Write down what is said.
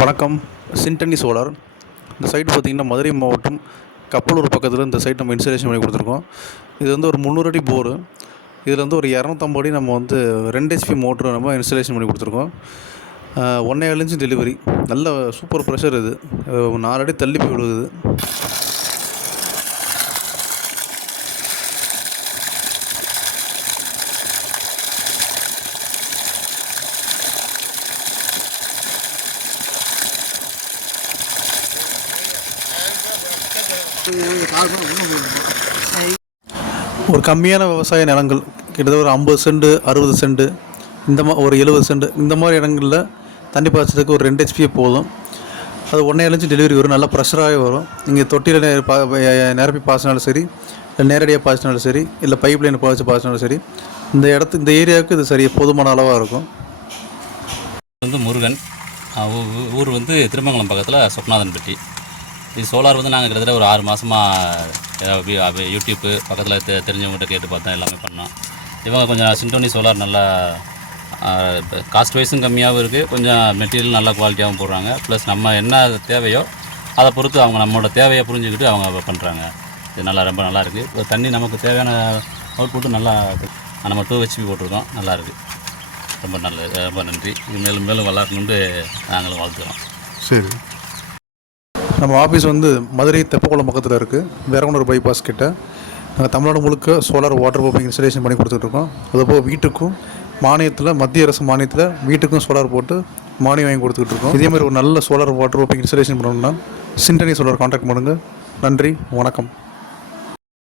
வணக்கம். சின்டனி சோலார். இந்த சைட் பார்த்திங்கன்னா மதுரை மாவட்டம் கப்பலூர் பக்கத்தில் இந்த சைட் நம்ம இன்ஸ்டாலேஷன் பண்ணி கொடுத்துருக்கோம். இது வந்து ஒரு 300 அடி போரு. இதில் வந்து ஒரு 250 அடி நம்ம வந்து 2 HP மோட்ரு நம்ம இன்ஸ்டாலேஷன் பண்ணி கொடுத்துருக்கோம். 1.5 இன்ச் டெலிவரி. நல்ல சூப்பர் ப்ரெஷர். இது 4 அடி தள்ளி போய் விழுகுது. ஒரு கம்மியான விவசாய நிலங்கள் கிட்டத்தட்ட ஒரு 50 சென்ட் 60 சென்ட் ஒரு 70 சென்ட் இந்த மாதிரி இடங்களில் தண்ணி பாய்ச்சதுக்கு ஒரு 2 HP போதும். அது 1.5 இன்ச் டெலிவரி வரும். நல்லா ப்ரெஷராகவே வரும். நீங்கள் தொட்டியில் நிரப்பி பாய்ச்சினாலும் சரி, இல்லை நேரடியாக பாய்ச்சினாலும் சரி, இல்லை பைப் லைன் பாய்ச்சினாலும் சரி, இந்த ஏரியாவுக்கு இது சரியாக போதுமான அளவாக இருக்கும். வந்து முருகன், ஊர் வந்து திருமங்கலம் பக்கத்தில் சொப்நாதன்பட்டி. இது சோலார் வந்து நாங்கள் கிட்டத்தட்ட ஒரு 6 மாதமாக யூடியூப்பு பக்கத்தில் தெரிஞ்சவங்ககிட்ட கேட்டு பார்த்தோம், எல்லாமே பண்ணோம். இவங்க கொஞ்சம் சின்டோனி சோலார் நல்லா காஸ்ட் வைஸும் கம்மியாகவும் இருக்குது, கொஞ்சம் மெட்டீரியல் நல்லா குவாலிட்டியாகவும் போடுறாங்க. ப்ளஸ் நம்ம என்ன தேவையோ அதை பொறுத்து அவங்க நம்மளோட தேவையை புரிஞ்சுக்கிட்டு அவங்க பண்ணுறாங்க. இது ரொம்ப நல்லா இருக்குது. இப்போ தண்ணி நமக்கு தேவையான அவுட்புட்டும் நல்லா நம்ம 2 HP போட்டிருக்கோம். நல்லாயிருக்கு. ரொம்ப நல்லது. ரொம்ப நன்றி. இது மேலும் மேலும் வளரணும்னு நாங்களும் வாழ்த்துக்கிறோம். சரி. நம்ம ஆஃபீஸ் வந்து மதுரை தெப்பக்குளம் பக்கத்தில் இருக்குது, வேறவனூர் பைபாஸ் கிட்ட. நாங்கள் தமிழ்நாடு முழுக்க சோலார் வாட்டர் பம்பிங் இன்ஸ்டாலேஷன் பண்ணி கொடுத்துட்ருக்கோம். அதுபோல் வீட்டுக்கும் மானியத்தில், மத்திய அரசு மானியத்தில் வீட்டுக்கும் சோலார் போட்டு மானியம் வாங்கி கொடுத்துக்கிட்டு இருக்கோம். இதேமாதிரி ஒரு நல்ல சோலார் வாட்டர் பம்பிங் இன்ஸ்டாலேஷன் பண்ணணும்னா சின்டனி சோலார் கான்டாக்ட் பண்ணுங்கள். நன்றி, வணக்கம்.